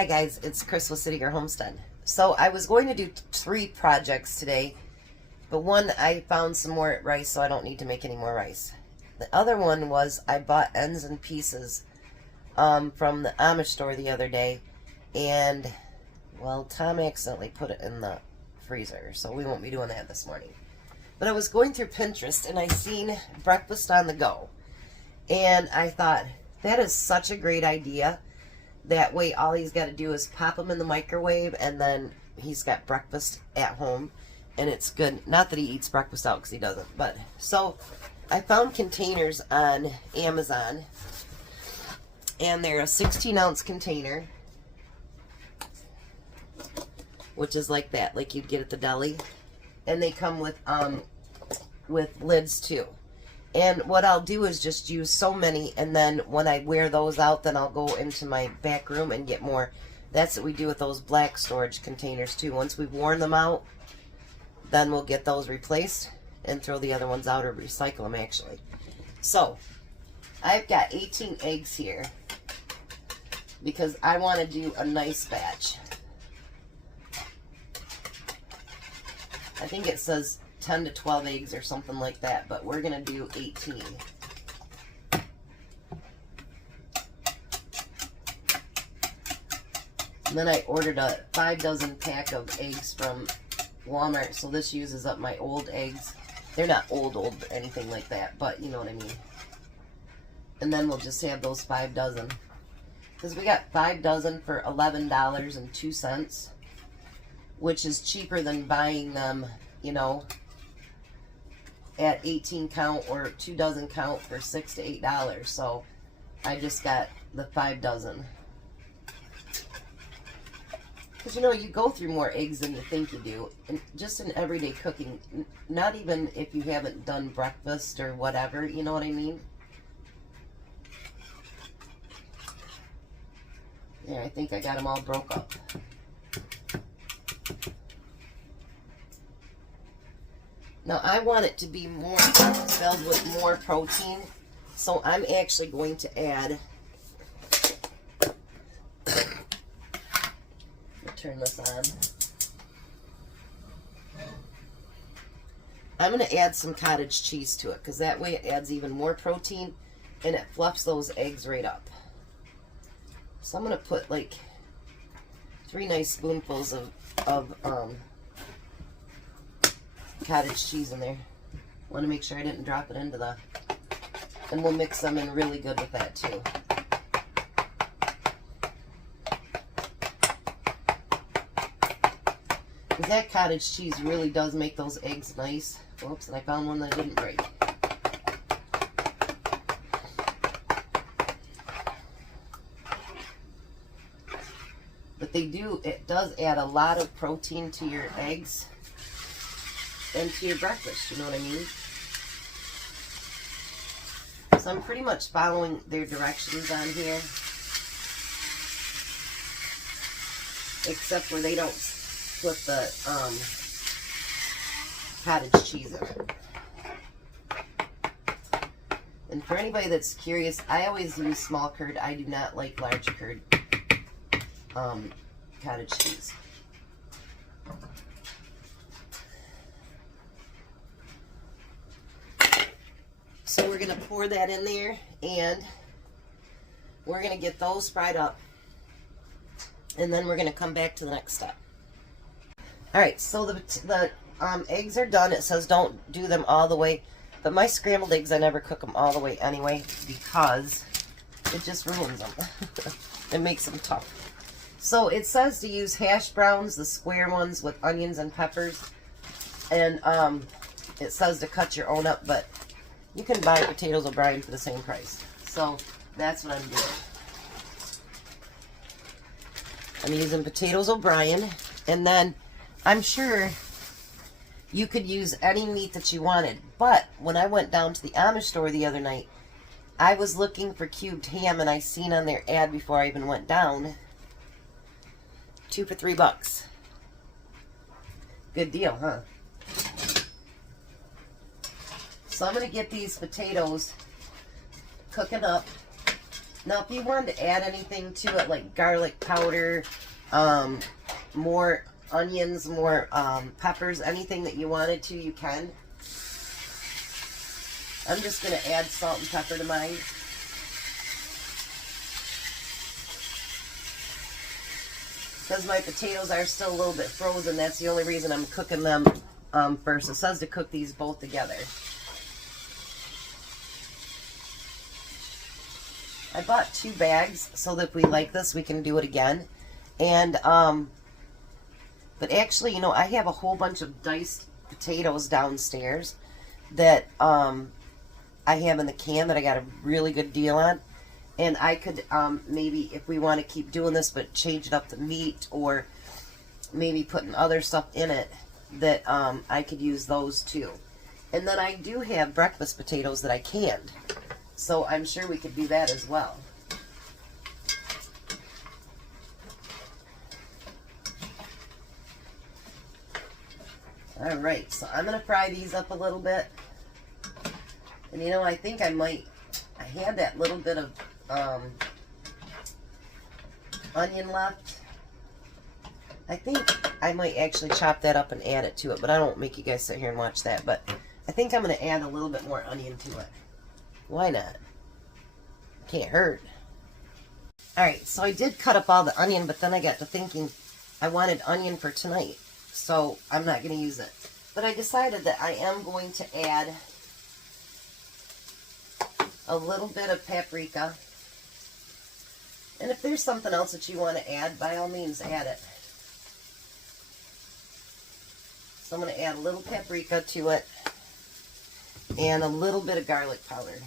Hi guys, it's Chris with City Girl Homestead. So I was going to do 3 projects today, but one I found some more rice, so I don't need to make any more rice. The other one was I bought ends and pieces from the Amish store the other day, and well, Tom accidentally put it in the freezer, so we won't be doing that this morning. But I was going through Pinterest and I seen breakfast on the go, and I thought that is such a great idea. That way all he's got to do is pop them in the microwave, and then he's got breakfast at home, and it's good. Not that he eats breakfast out, because he doesn't. But so I found containers on Amazon, and they're a 16-ounce container, which is like that, like you'd get at the deli, and they come with lids too. And what I'll do is just use so many, and then when I wear those out, then I'll go into my back room and get more. That's what we do with those black storage containers too. Once we've worn them out, then we'll get those replaced and throw the other ones out, or recycle them actually. So I've got 18 eggs here because I want to do a nice batch. I think it says 10 to 12 eggs or something like that, but we're going to do 18. And then I ordered a 5 dozen pack of eggs from Walmart, so this uses up my old eggs. They're not old or anything like that, but you know what I mean. And then we'll just have those 5 dozen. Because we got 5 dozen for $11.02, which is cheaper than buying them, you know, at 18 count or 2 dozen count for $6 to $8. So I just got the 5 dozen. Because you know, you go through more eggs than you think you do, and just in everyday cooking, not even if you haven't done breakfast or whatever, you know what I mean? Yeah, I think I got them all broke up. Now I want it to be more filled with more protein, so I'm actually going to add, I'll turn this on. I'm going to add some cottage cheese to it, because that way it adds even more protein and it fluffs those eggs right up. So I'm going to put like 3 nice spoonfuls of cottage cheese in there. Want to make sure I didn't drop it into the, and we'll mix them in really good with that too. Because that cottage cheese really does make those eggs nice. Whoops, and I found one that didn't break. But they do, it does add a lot of protein to your eggs and to your breakfast, you know what I mean? So I'm pretty much following their directions on here, except where they don't put the cottage cheese in it. And for anybody that's curious, I always use small curd. I do not like large curd cottage cheese. So we're going to pour that in there, and we're going to get those fried up, and then we're going to come back to the next step. Alright, so the eggs are done. It says don't do them all the way, but my scrambled eggs, I never cook them all the way anyway, because it just ruins them. It makes them tough. So it says to use hash browns, the square ones with onions and peppers, and it says to cut your own up, but you can buy potatoes O'Brien for the same price. So that's what I'm doing. I'm using potatoes O'Brien, and then I'm sure you could use any meat that you wanted. But when I went down to the Amish store the other night, I was looking for cubed ham, and I seen on their ad before I even went down, 2 for $3. Good deal, huh? So I'm going to get these potatoes cooking up, Now, if you wanted to add anything to it, like garlic powder, more onions, more peppers, anything that you wanted to, you can. I'm just going to add salt and pepper to mine. Because my potatoes are still a little bit frozen, that's the only reason I'm cooking them first. It says to cook these both together. I bought 2 bags so that if we like this, we can do it again. And, but actually, you know, I have a whole bunch of diced potatoes downstairs that I have in the can that I got a really good deal on. And I could maybe, if we want to keep doing this, but change it up the meat or maybe putting other stuff in it, that I could use those too. And then I do have breakfast potatoes that I canned. So I'm sure we could do that as well. Alright, so I'm going to fry these up a little bit. And you know, I think I had that little bit of onion left. I think I might actually chop that up and add it to it, but I don't make you guys sit here and watch that. But I think I'm going to add a little bit more onion to it. Why not? Can't hurt. Alright, so I did cut up all the onion, but then I got to thinking I wanted onion for tonight. So I'm not going to use it. But I decided that I am going to add a little bit of paprika. And if there's something else that you want to add, by all means add it. So I'm going to add a little paprika to it and a little bit of garlic powder.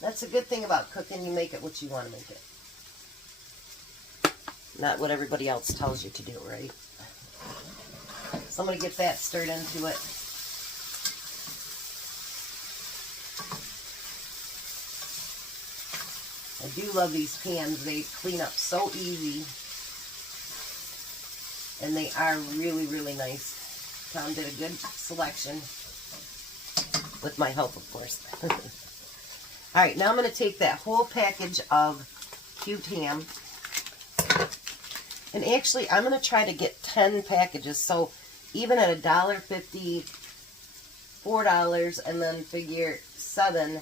That's a good thing about cooking. You make it what you want to make it. Not what everybody else tells you to do, right? So I'm going to get that stirred into it. I do love these pans. They clean up so easy. And they are really, really nice. Tom did a good selection. With my help, of course. Alright, now I'm going to take that whole package of cubed ham. And actually, I'm going to try to get 10 packages. So, even at $1.50, $4, and then figure $7,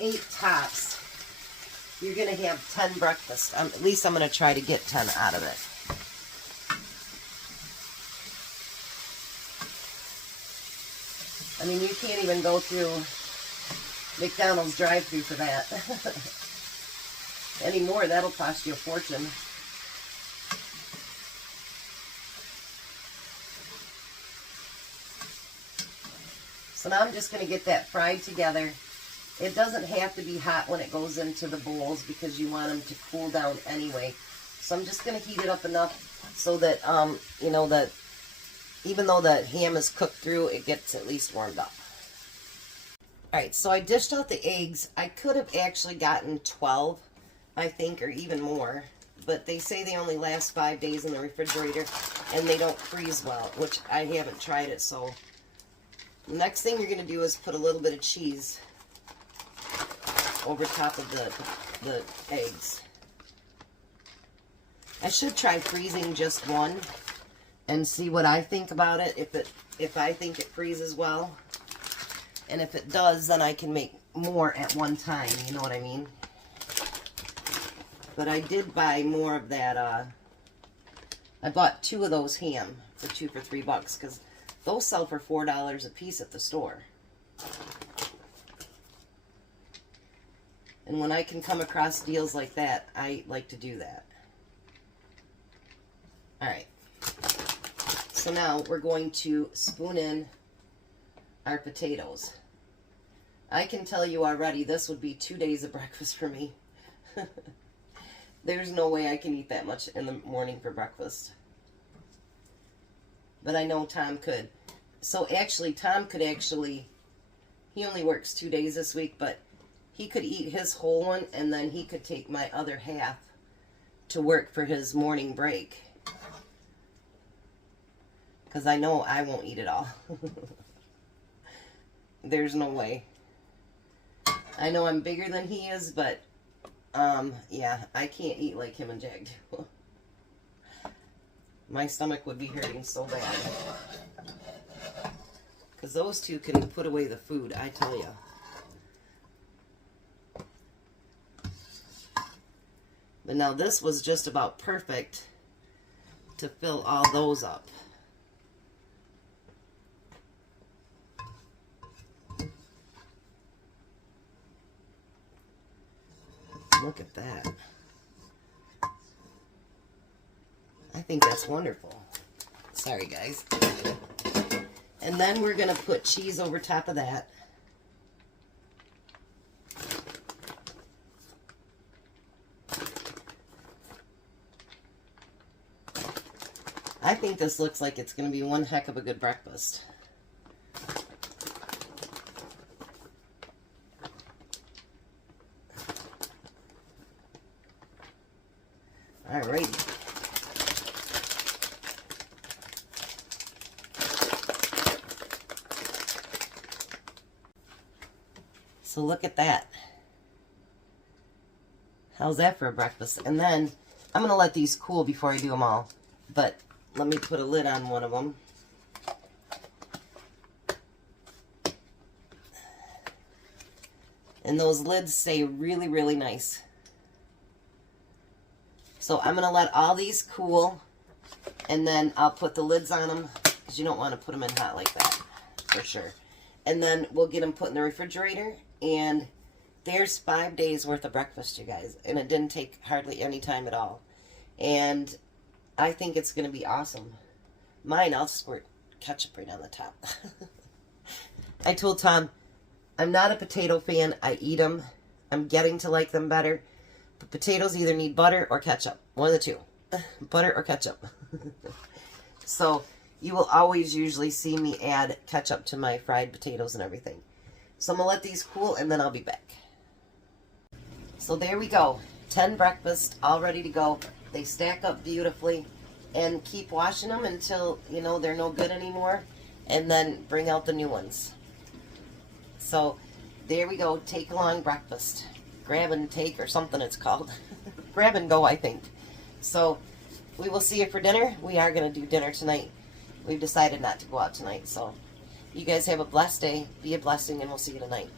8 tops, you're going to have 10 breakfasts. At least I'm going to try to get 10 out of it. I mean, you can't even go through McDonald's drive-thru for that. Anymore, that'll cost you a fortune. So now I'm just going to get that fried together. It doesn't have to be hot when it goes into the bowls because you want them to cool down anyway. So I'm just going to heat it up enough so that, you know, that even though the ham is cooked through, it gets at least warmed up. Alright, so I dished out the eggs. I could have actually gotten 12, I think, or even more. But they say they only last 5 days in the refrigerator and they don't freeze well, which I haven't tried it, so the next thing you're going to do is put a little bit of cheese over top of the eggs. I should try freezing just one and see what I think about it, if I think it freezes well. And if it does, then I can make more at one time, you know what I mean? But I did buy more of that, I bought 2 of those ham for 2 for $3 because those sell for $4 a piece at the store. And when I can come across deals like that, I like to do that. Alright. So now we're going to spoon in our potatoes. I can tell you already, this would be 2 days of breakfast for me. There's no way I can eat that much in the morning for breakfast. But I know Tom could. So actually, Tom could actually, he only works 2 days this week, but he could eat his whole one, and then he could take my other half to work for his morning break. Because I know I won't eat it all. There's no way. I know I'm bigger than he is, but yeah, I can't eat like him and Jack do. My stomach would be hurting so bad. Because those two can put away the food, I tell you. But now this was just about perfect to fill all those up. Look at that. I think that's wonderful. Sorry, guys. And then we're going to put cheese over top of that. I think this looks like it's going to be one heck of a good breakfast. All right. So look at that. How's that for a breakfast? And then I'm going to let these cool before I do them all. But let me put a lid on one of them. And those lids stay really, really nice. So I'm going to let all these cool, and then I'll put the lids on them, because you don't want to put them in hot like that, for sure. And then we'll get them put in the refrigerator, and there's 5 days worth of breakfast, you guys. And it didn't take hardly any time at all. And I think it's going to be awesome. Mine, I'll squirt ketchup right on the top. I told Tom, I'm not a potato fan. I eat them. I'm getting to like them better. But potatoes either need butter or ketchup. One of the two. Butter or ketchup. So you will always usually see me add ketchup to my fried potatoes and everything. So I'm going to let these cool, and then I'll be back. So there we go. 10 breakfasts all ready to go. They stack up beautifully. And keep washing them until, you know, they're no good anymore. And then bring out the new ones. So there we go. Take along breakfast. Grab and take, or something it's called. Grab and go, I think. So we will see you for dinner. We are going to do dinner tonight. We've decided not to go out tonight. So you guys have a blessed day. Be a blessing, and we'll see you tonight.